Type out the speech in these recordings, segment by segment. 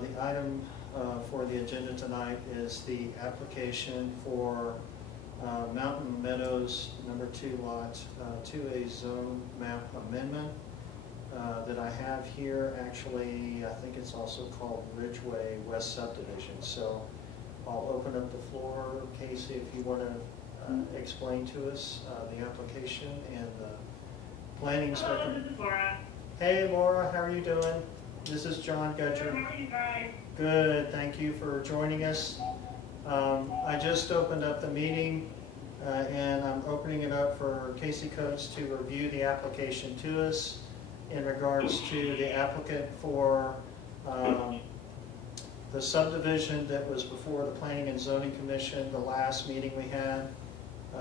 The item for the agenda tonight is the application for Mountain Meadows number 2 lot 2A zone map amendment that I have here. Actually, I think it's also called Ridgeway West Subdivision. So I'll open up the floor. Casey, if you want to explain to us the application and the planning. Hello, this is Laura. Hey Laura, how are you doing? This is John Gudger. Good, how are you guys? Good, thank you for joining us. I just opened up the meeting and I'm opening it up for Casey Coates to review the application to us in regards to the applicant for the subdivision that was before the Planning and Zoning Commission the last meeting we had.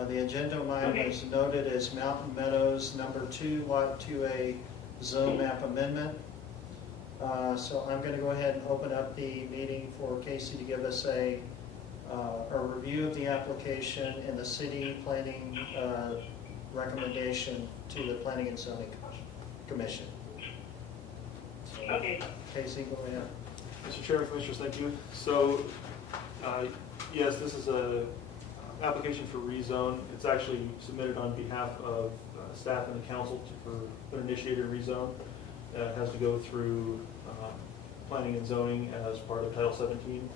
The agenda item is noted as Mountain Meadows number 2 lot 2A zone map amendment. So I'm going to go ahead and open up the meeting for Casey to give us a review of the application and the city planning recommendation to the Planning and Zoning Commission. So, Okay. Casey, go ahead. Mr. Chairman, Commissioners, thank you. So, yes, this is a application for rezone. It's actually submitted on behalf of staff and the council for an initiated rezone. It has to go through planning and zoning as part of Title 17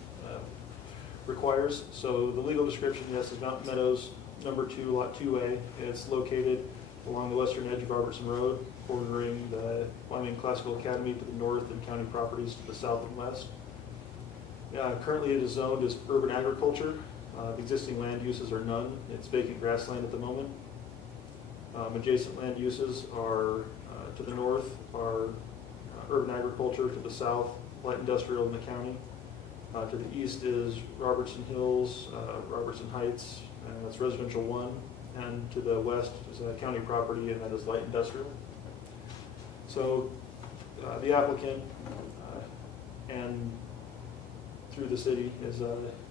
requires. So the legal description, yes, is Mountain Meadows number 2 lot 2A. It's located along the western edge of Robertson Road, bordering the Wyoming Classical Academy to the north and county properties to the south and west. Currently it is zoned as urban agriculture. The existing land uses are none. It's vacant grassland at the moment. Adjacent land uses are to the north are urban agriculture, to the south light industrial in the county. To the east is Robertson Hills, Robertson Heights, and that's residential 1. And to the west is a county property, and that is light industrial. So the applicant and through the city is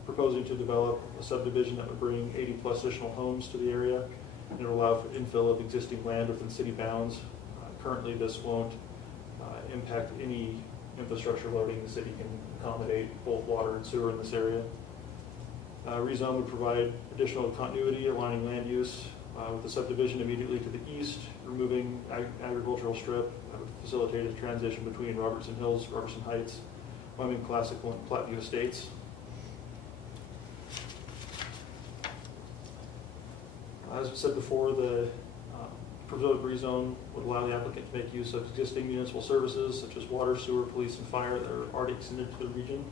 proposing to develop a subdivision that would bring 80 plus additional homes to the area, and it will allow for infill of existing land within city bounds. Currently this won't impact any infrastructure loading. The city can accommodate both water and sewer in this area. Rezone would provide additional continuity, aligning land use with the subdivision immediately to the east, removing agricultural strip that would facilitate a transition between Robertson Hills, Robertson Heights, Wyoming Classical, and Platteview Estates. As we said before, the proposed rezone would allow the applicant to make use of existing municipal services such as water, sewer, police, and fire that are already extended to the region.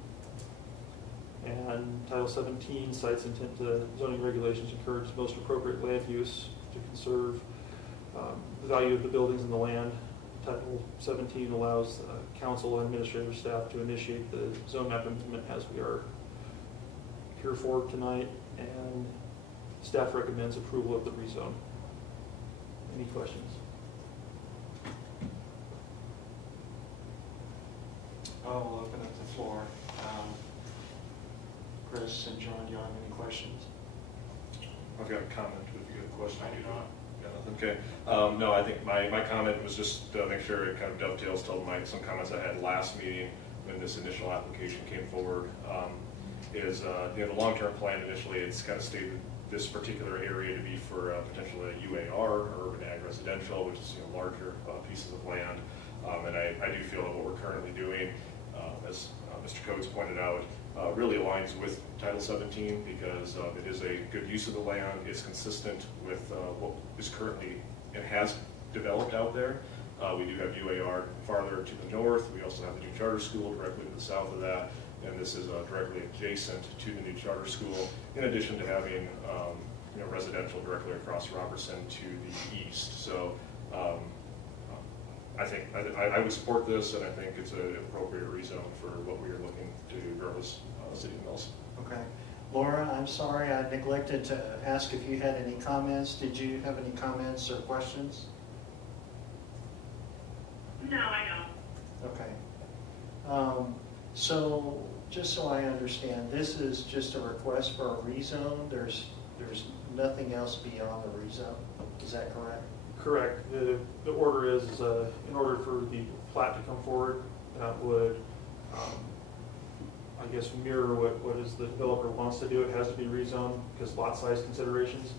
And Title 17 cites intent to zoning regulations encourage most appropriate land use to conserve the value of the buildings and the land. Title 17 allows council and administrative staff to initiate the zone map amendment as we are here for tonight, and staff recommends approval of the rezone. Any questions? I'll open up the floor. Chris and John, do you have any questions? I've got a comment if you got a question. I do not. Yeah, nothing. Okay. No, I think my comment was just to make sure it kind of dovetails to some comments I had last meeting when this initial application came forward. The long-term plan initially, it's kind of stated this particular area to be for potentially a UAR, or urban ag residential, which is larger pieces of land. And I do feel that what we're currently doing, as Mr. Coates pointed out, really aligns with Title 17 because it is a good use of the land. It's consistent with what is currently and has developed out there. We do have UAR farther to the north. We also have the new charter school directly to the south of that, and this is directly adjacent to the new charter school, in addition to having residential directly across Robertson to the east. So I think I would support this, and I think it's an appropriate rezone for what we are looking to grow as City of Mills. Okay. Laura, I'm sorry, I neglected to ask if you had any comments. Did you have any comments or questions? No, I don't. Okay. So just so I understand, this is just a request for a rezone. There's nothing else beyond the rezone. Is that correct? Correct. The order is in order for the plat to come forward, that would guess, mirror what is the developer wants to do. It has to be rezoned because lot size considerations.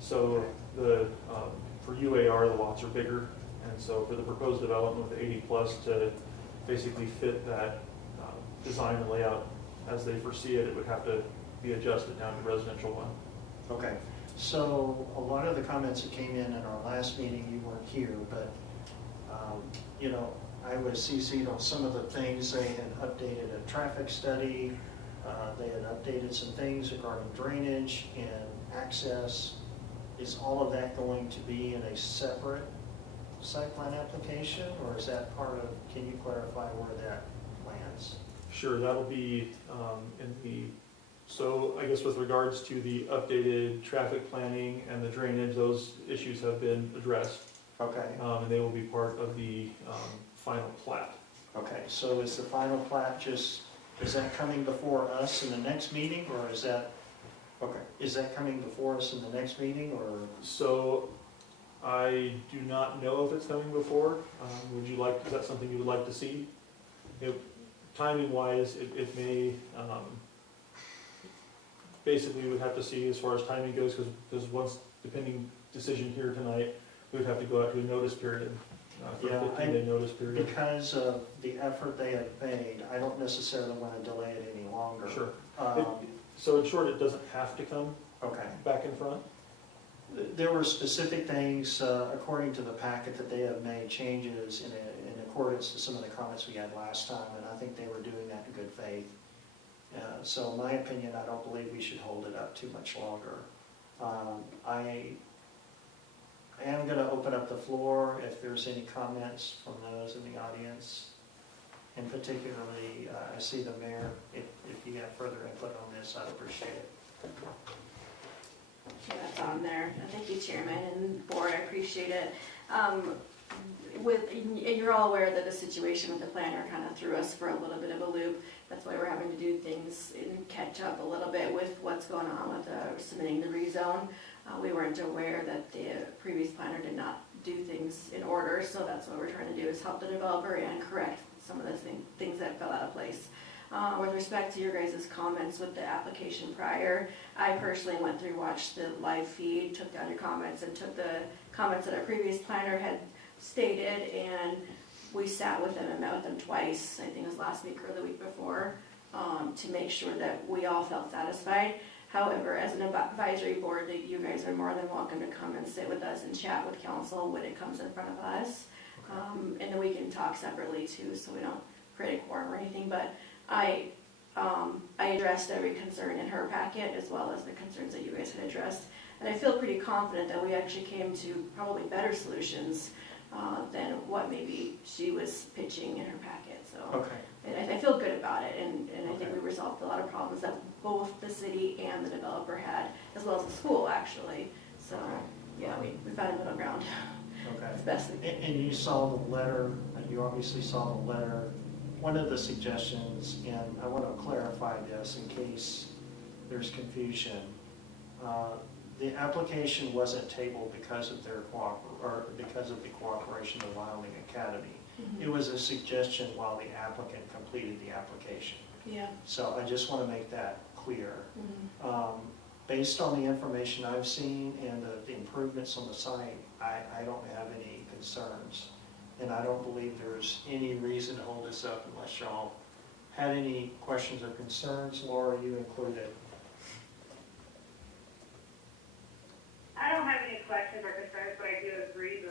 So for UAR, the lots are bigger, and so for the proposed development with 80 plus to basically fit that design and layout as they foresee it, it would have to be adjusted down to residential one. Okay, so a lot of the comments that came in our last meeting, you weren't here, but, you know, I was CC'd on some of the things. They had updated a traffic study, they had updated some things regarding drainage and access. Is all of that going to be in a separate site plan application, or is that part of, can you clarify where that lands? Sure, that'll be so I guess with regards to the updated traffic planning and the drainage, those issues have been addressed. Okay, And they will be part of the final plat. okay, so is the final plat just, is that coming before us in the next meeting, or is that, okay, is that coming before us in the next meeting, or? So I do not know if it's coming before. Would you like, is that something you would like to see? Timing wise, it may, basically we would have to see as far as timing goes, because once, depending decision here tonight, we would have to go out to a notice period, for Yeah, a 15-day notice period. Because of the effort they have made, I don't necessarily want to delay it any longer. Sure. Um, So in short, it doesn't have to come Okay. back in front? There were specific things, according to the packet, that they have made changes in accordance to some of the comments we had last time, and I think they were doing that in good faith. So in my opinion, I don't believe we should hold it up too much longer. I am going to open up the floor if there's any comments from those in the audience. And particularly, I see the mayor, if you have further input on this, I'd appreciate it. Yeah, that's on there. Thank you, Chairman and Board, I appreciate it. You're all aware that the situation with the planner kind of threw us for a little bit of a loop. That's why we're having to do things and catch up a little bit with what's going on with submitting the rezone. We weren't aware that the previous planner did not do things in order, so that's what we're trying to do, is help the developer and correct some of the things that fell out of place. With respect to your guys' comments with the application prior, I personally went through, watched the live feed, took down your comments, and took the comments that our previous planner had stated, and we sat with them and met with them twice, I think it was last week or the week before, to make sure that we all felt satisfied. However, as an advisory board, that you guys are more than welcome to come and sit with us and chat with council when it comes in front of us. And then we can talk separately too, so we don't create a quorum or anything, but I addressed every concern in her packet as well as the concerns that you guys had addressed. And I feel pretty confident that we actually came to probably better solutions than what maybe she was pitching in her packet. So Okay. and I feel good about it, and I think we resolved a lot of problems that both the city and the developer had, as well as the school actually. So yeah, we found a middle ground. Okay. It's best we can. And you saw the letter, you obviously saw the letter. One of the suggestions, and I want to clarify this in case there's confusion, the application wasn't tabled because of because of the cooperation of Wyoming Academy. It was a suggestion while the applicant completed the application. Yeah. So I just want to make that clear. Mhm. Based on the information I've seen and the improvements on the site, I don't have any concerns. And I don't believe there's any reason to hold this up unless y'all had any questions or concerns. Laura, you included. I don't have any questions or concerns, but I do agree to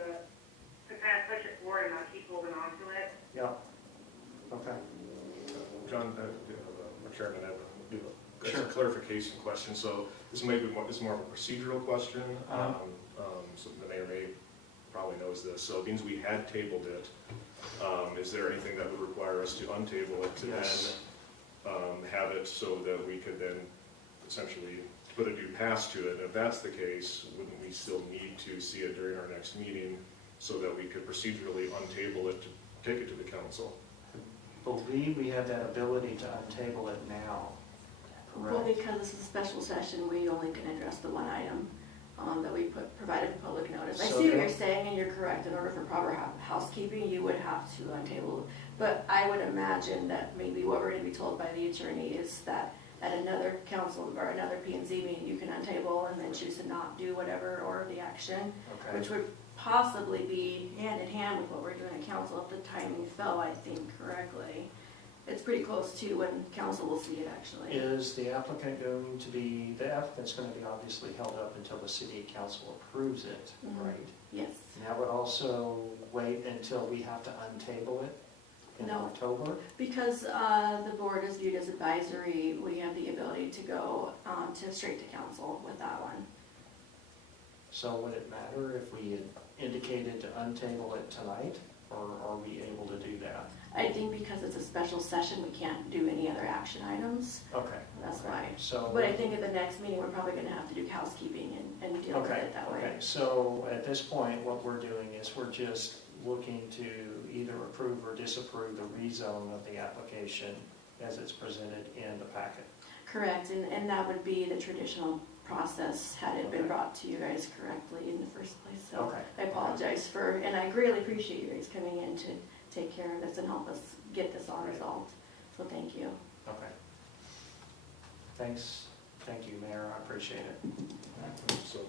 kind of push it forward and not keep holding on to it. Yep. Okay. John, Chairman, I have Sure. a clarification question. So this may be more, it's more of a procedural question. So the mayor may probably knows this. So it means we had tabled it. Is there anything that would require us to untable it to Yes. then have it so that we could then essentially put a due pass to it? If that's the case, wouldn't we still need to see it during our next meeting so that we could procedurally untable it to take it to the council? Believe we have that ability to untable it now. Well, Correct? because this is a special session, we only can address the one item that we provided for public notice. I So see what then- you're saying, and you're correct. In order for proper housekeeping, you would have to untable But I would imagine that maybe what we're gonna be told by the attorney is that at another council or another P and Z meeting, you can untable and then choose to not do whatever or the action, Okay. which would possibly be hand in hand with what we're doing at council if the timing fell, I think, correctly. It's pretty close to when council will see it, actually. Is the applicant's going to be obviously held up until the city council approves it, Mhm. right? Yes. And that would also wait until we have to untable it in No. October? Because the board is viewed as advisory, we have the ability to go straight to council with that one. So would it matter if we had indicated to untable it tonight, or are we able to do that? I think because it's a special session, we can't do any other action items. Okay. That's okay. why. So. But I think at the next meeting, we're probably gonna have to do housekeeping and deal with Okay, it that way. okay, so at this point, what we're doing is we're just looking to either approve or disapprove the rezone of the application as it's presented in the packet. Correct, and that would be the traditional process had it been Okay. brought to you guys correctly in the first place. So Okay. I apologize for, and I greatly appreciate you guys coming in to take care of this and help us get this all resolved. So thank you. Okay. Thanks, thank you, Mayor, I appreciate it.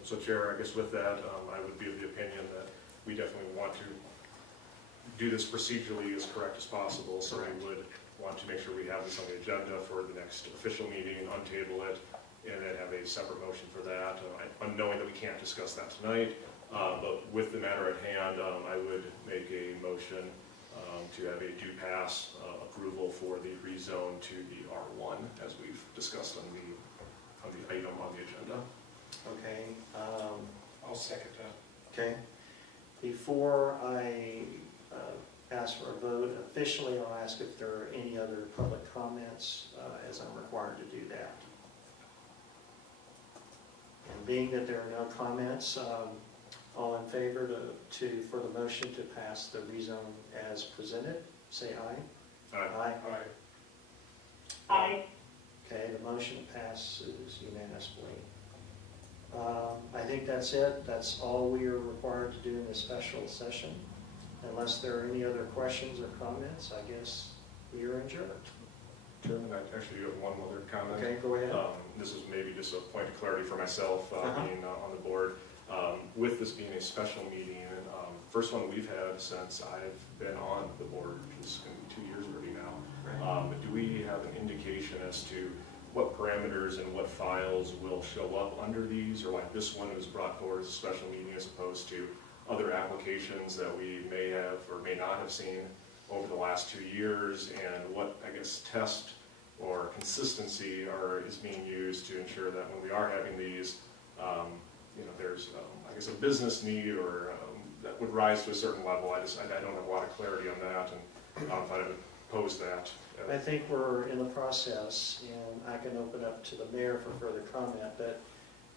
So Chair, I guess with that, I would be of the opinion that we definitely want to do this procedurally as correct as possible. So Correct. we would want to make sure we have this on the agenda for the next official meeting, untable it, and then have a separate motion for that. Knowing that we can't discuss that tonight, but with the matter at hand, I would make a motion to have a due pass approval for the rezone to the R1, as we've discussed on the item on the agenda. Okay, I'll second that. okay. Before I ask for a vote officially, I'll ask if there are any other public comments, as I'm required to do that. And being that there are no comments, all in favor for the motion to pass the rezone as presented, say aye. Aye. Aye. Okay, the motion passes unanimously. I think that's it. That's all we are required to do in this special session. Unless there are any other questions or comments, I guess we are adjourned. Chairman, I actually have one other comment. Okay, go ahead. This is maybe just a point of clarity for myself, being on the board. With this being a special meeting, first one we've had since I've been on the board, which is going to be 2 years already now. But do we have an indication as to what parameters and what files will show up under these, or like this one was brought forward as a special meeting as opposed to other applications that we may have or may not have seen over the last 2 years, and what, I guess, test or consistency is being used to ensure that when we are having these, there's, I guess, a business need or that would rise to a certain level. I don't have a lot of clarity on that, and if I would pose that. I think we're in the process, and I can open up to the mayor for further comment, but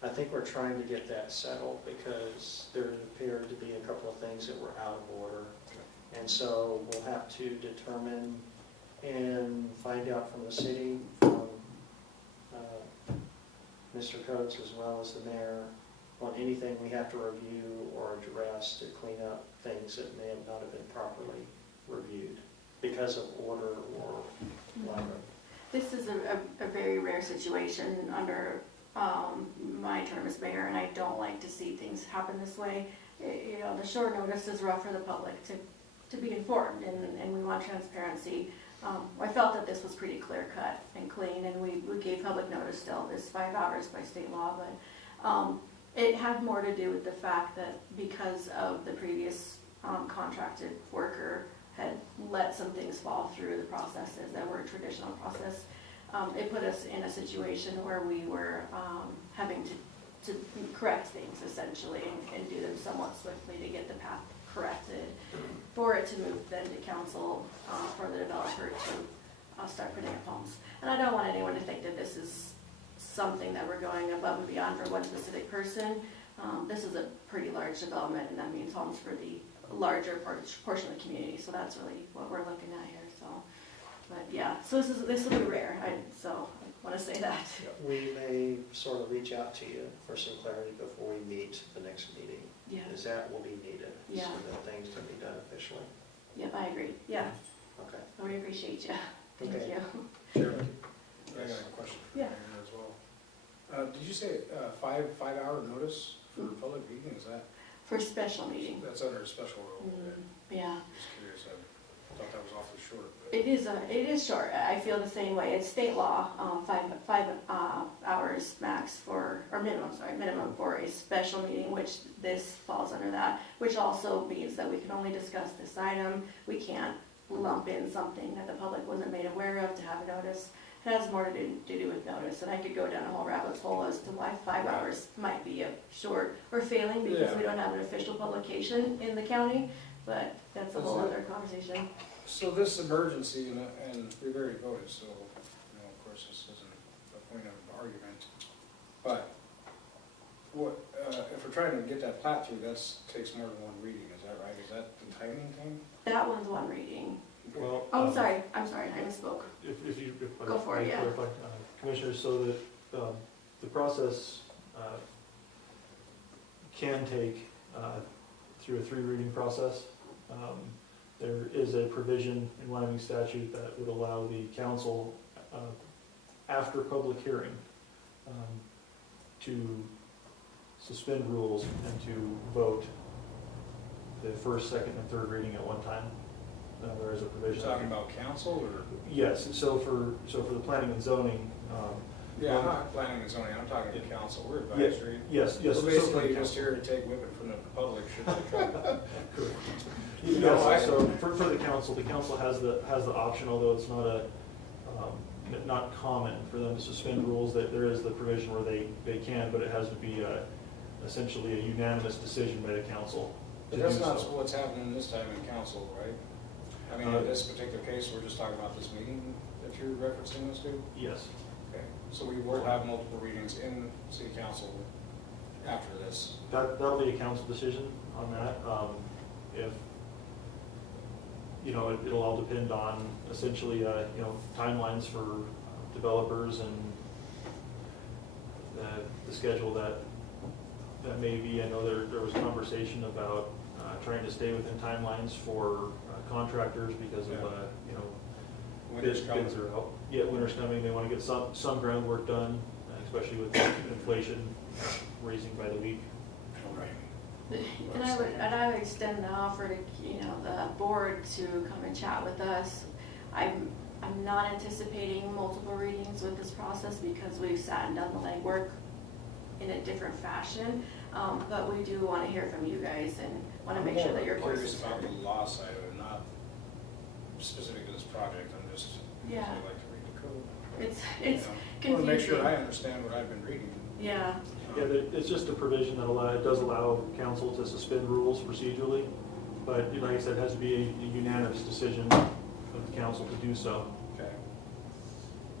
I think we're trying to get that settled because there appeared to be a couple of things that were out of order. And so we'll have to determine and find out from the city, from Mr. Coates as well as the mayor, on anything we have to review or address to clean up things that may have not have been properly reviewed because of order or lack of. This is a very rare situation under my term as mayor, and I don't like to see things happen this way. The short notice is rough for the public to be informed, and we want transparency. I felt that this was pretty clear cut and clean, and we gave public notice still. It's 5 hours by state law, but it had more to do with the fact that because of the previous contracted worker had let some things fall through the processes that were a traditional process. It put us in a situation where we were having to correct things essentially and do them somewhat swiftly to get the path corrected for it to move then to council for the developer to start putting up homes. And I don't want anyone to think that this is something that we're going above and beyond for one specific person. This is a pretty large development, and that means homes for the larger portion of the community. So that's really what we're looking at here. So, but yeah, so this will be rare. So I want to say that. We may sort of reach out to you for some clarity before we meet the next meeting. Yeah. Because that will be needed. Yeah. So that things can be done officially. Yep, I agree. Yeah. Okay. We appreciate you. Thank Okay. you. Chairman, I got a question for Yeah. Mayor as well. Did you say 5-hour notice for public meeting, is that, For special meeting. that's under a special rule? Mm, Okay. Yeah. Just curious, I thought that was awfully short. but- It is short. I feel the same way. It's state law, 5 hours max for, or minimum for a special meeting, which this falls under that, which also means that we can only discuss this item. We can't lump in something that the public wasn't made aware of to have a notice. It has more to do with notice, and I could go down a whole rabbit hole as to why 5 hours might be a short or failing because we Yeah. don't have an official publication in the county, but that's a whole Is it- other conversation. So this emergency, and we've already voted, so, of course, this isn't a point of argument. But what, if we're trying to get that plat through, that takes more than one reading, is that right? Is that the timing thing? That one's one reading. Well. Oh, I'm sorry, I misspoke. If I Go for it, may yeah. clarify, Commissioner, so that the process can take through a 3-reading process. There is a provision in Wyoming statute that would allow the council, after public hearing, to suspend rules and to vote the first, second, and third reading at one time. There is a You're provision. talking about council, or? Yes, so for the planning and zoning, Yeah, I'm not planning and zoning, I'm talking to council, we're Yeah. advisory. yes, yes. So so for basically, the you're just council. here to take whipping from the public, should they try. Yes, so for the council has the option, although it's not common for them to suspend rules, that there is the provision where they can, but it has to be essentially a unanimous decision by the council to But do that's not so. what's happening this time in council, right? I mean, in this particular case, we're just talking about this meeting that you're referencing this to? Yes, Okay, so we will have multiple readings in city council after this. that'll be a council decision on that. If, it'll all depend on essentially, timelines for developers and the schedule that may be. I know there was conversation about trying to stay within timelines for contractors because of, Winter's coming. bids are out. Yeah, winter's coming, they want to get some groundwork done, especially with inflation raising by the week. Right. And I would extend the offer to, the board to come and chat with us. I'm not anticipating multiple readings with this process because we've sat and done the legwork in a different fashion. But we do want to hear from you guys and want to make sure that your voice Curious is about heard. the law side of it, not specific to this project, I'm just, Yeah. I like to read the code. It's I want to make sure confusing. I understand what I've been reading. Yeah, Yeah, it's just a provision that it does allow council to suspend rules procedurally, but like I said, it has to be a unanimous decision of the council to do so. Okay.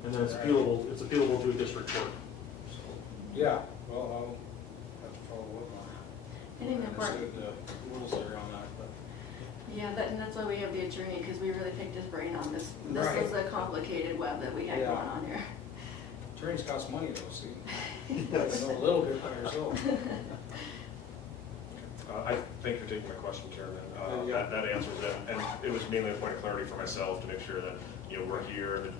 And then it's appealable to a district court. Yeah, well, I'll have to follow up on it. I think the important. Understood the rules there on that, but. Yeah, and that's why we have the attorney, because we really picked his brain on this. This Right. was a complicated web that we had Yeah. going on here. Attorneys cost money though, see? You know a little bit by yourself. I thank you for taking my question, Chairman. Yeah. That answers it, and it was mainly a point of clarity for myself to make sure that, we're here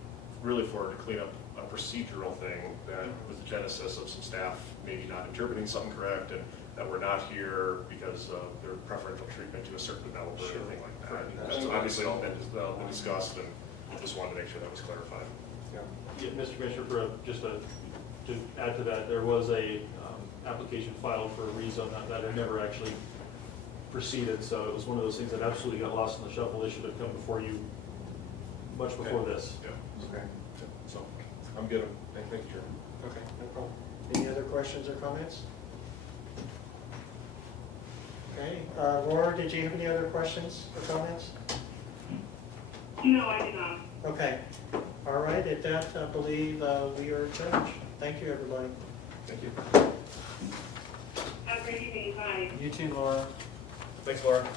really to clean up a procedural thing that was the genesis of some staff maybe not interpreting something correct, and that we're not here because of their preferential treatment to a certain developer or anything like that. That's obviously all been discussed, and I just wanted to make sure that was clarified. Yeah, Mr. Commissioner, to add to that, there was a application filed for a rezone that had never actually proceeded, so it was one of those things that absolutely got lost in the shuffle. They should have come before you much before this. Yeah. Okay. So, I'm good. Thank you, Chairman. Okay, no problem. Any other questions or comments? Okay, Laura, did you have any other questions or comments? No, I did not. Okay, all right, at that, I believe we are adjourned. Thank you, everybody. Thank you. Have a great evening, bye. You too, Laura. Thanks, Laura.